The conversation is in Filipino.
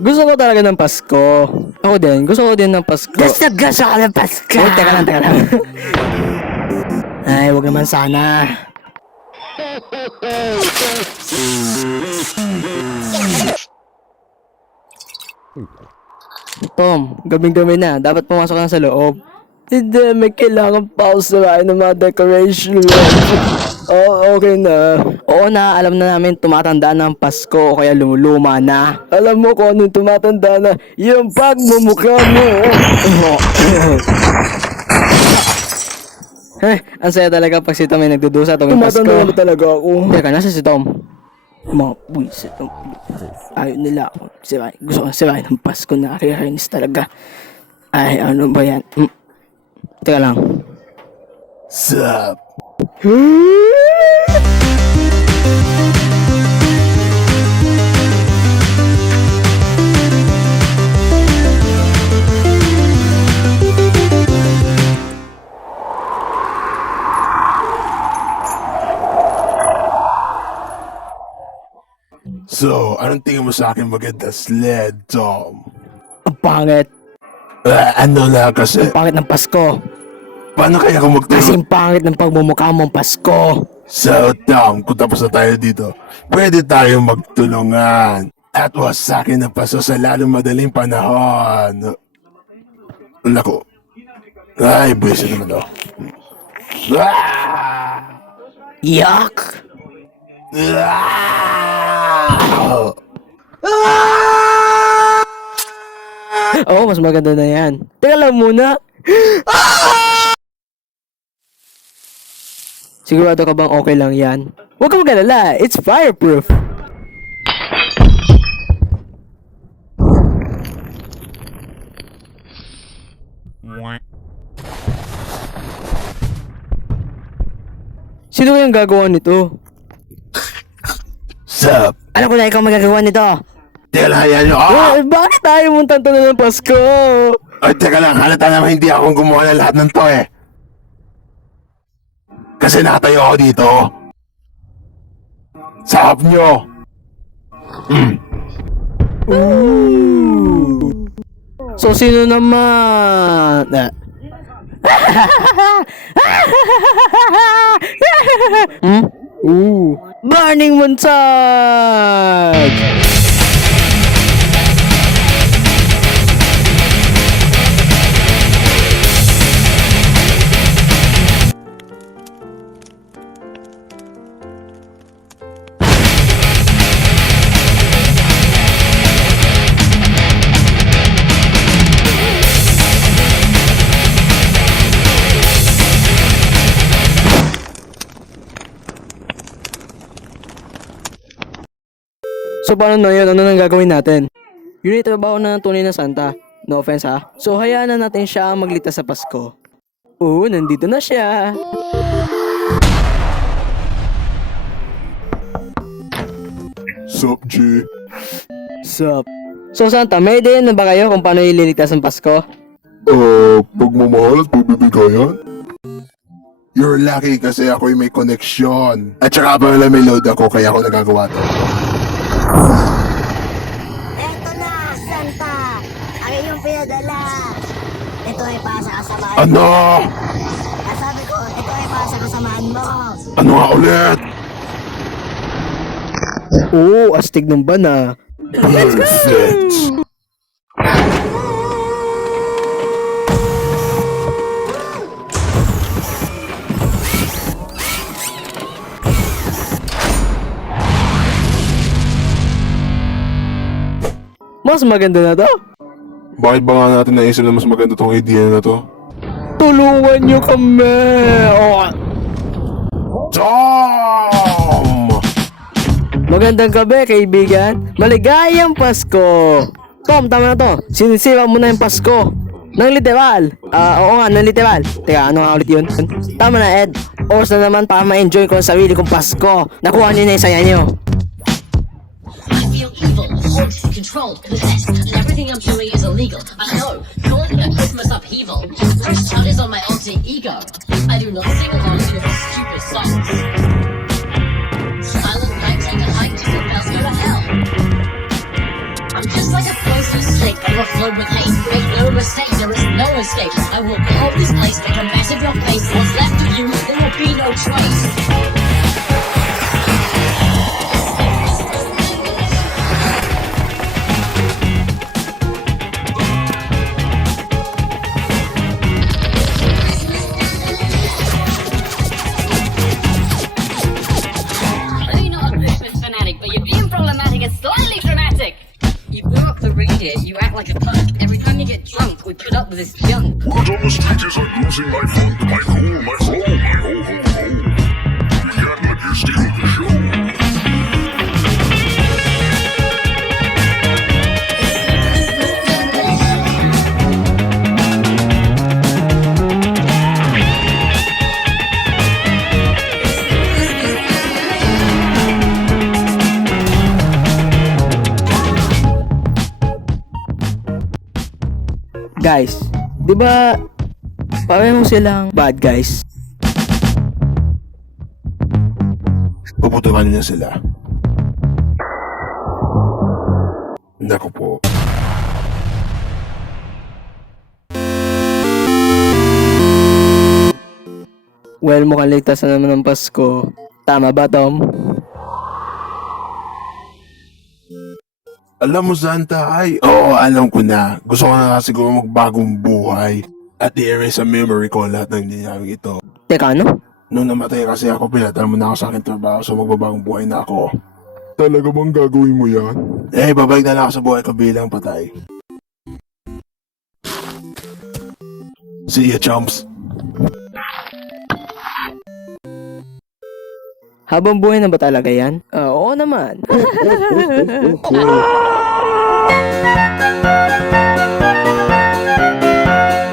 Gusto ko talaga ng Pasko. Ako din, gusto ko din ng Pasko. Gusto ko ng Pasko. Oh, teka lang. Ay, wag naman sana. Tom, gabing-gabi na. Dapat pumasok ka na sa loob. Hindi, may kailangan pa ako sirain ng mga decoration. Oh, okay na. Oo na, alam na namin tumatanda na ang Pasko o kaya lumuluma na. Alam mo kung anong tumatanda na? Yung pagmumukha mo. Ang saya talaga pag si Tom ay nagdudusa tuwing Pasko. Tumatanda na talaga ako. Teka, nasa si Tom? Mga buwisit. Ayaw nila ako. Gusto ko sirain ng Pasko na nakakainis talaga. Ay, ano ba yan? Teka lang. Sup? So, anong tingin mo sa akin maganda sled, Tom? Ang pangit. Ano na kasi? Ang pangit ng Pasko. Paano kaya kung Kasi magtulong? ang pangit ng pagmumukha mong Pasko. So, Tom, kung tapos na tayo dito, pwede tayo magtulungan. At was sa akin ng paso sa lalong madaling panahon. Naku. Ay, buwis naman to. Yuck! Oo, mas maganda na yan. Teka lang muna. Sigurado ka bang okay lang yan? Huwag kang magalala, it's fireproof. Sino kayang gagawa nito? Sup? Alam ko na ikaw magagawa nito. Teka lang, hayaan nyo. Bakit tayo mong tanto na ng Pasko? Ay, teka lang, halata naman hindi akong gumawa ng lahat ng to eh. Kasi nakatayo ako dito. Sa harap nyo. So, sino naman? Burning montage! So paano na yun? Ano nang gagawin natin? Yun yung trabaho na ng tunay na Santa. No offense ha. So hayaan na natin siya ang magligtas sa Pasko. Oo, nandito na siya. Sup, G? Sup? So Santa, may idea na ba kayo kung paano ililigtas ang Pasko? Pagmamahal at pagbibigayan? You're lucky kasi ako'y may connection. At saka pala may load ako kaya ako nagagawa to. Eto na, Santa. Ang iyong pinadala. Ito ay para sa kasamaan. Ano? Sabi ko, ito ay para sa kasamaan mo. Ano nga ulit? Oo, astig ng bana. Perfect. Mas maganda na to. Bakit ba nga natin naisip na mas maganda tong idea na to? Tulungan nyo kami. Oh. Tom! Magandang gabi, kaibigan. Maligayang Pasko. Tom, tama na to. Sinisira mo na yung Pasko. Nang literal. Oo nga, nang literal. Teka, ano nga ulit yun? Tama na, Ed. Oras na naman para ma-enjoy ko ang sarili kong Pasko. Nakuha niyo na yung saya niyo. I feel evil, haunted, controlled, possessed, and everything I'm doing is illegal. I know, calling it a Christmas upheaval. First child is on my alter ego. I do not sing along to your stupid songs. Silent night, take a hike, jingle bells, go to hell. I'm just like a overflow with hate. Make no mistake, there is no escape. I will blow this place, make a mess of your face. What's left of you, there will be no trace. I know you're not a Christmas fanatic, but you're being problematic and slightly dramatic. You blew up the radio, you act like a punk. Every time you get drunk, we put up with this junk. Word on the street is I'm losing my funk, my cool, my flow, my ho ho ho. You can't let you steal the show. Guys, di ba pareho silang bad guys? Puputukan niya sila. Naku po. Well, mukhang ligtas na naman ng Pasko. Tama ba, Tom? Alam mo, Santa, oo, alam ko na. Gusto ko na siguro magbagong buhay at i-erase sa memory ko lahat ng nangyayari ito. Teka, ano? Nung namatay kasi ako, pinatala mo na ako sa aking trabaho, so magbabagong buhay na ako. Talaga bang gagawin mo yan? Eh, babalik na lang ako sa buhay ko bilang patay. See ya, chumps. Habang buhay na ba talaga yan? Oo naman.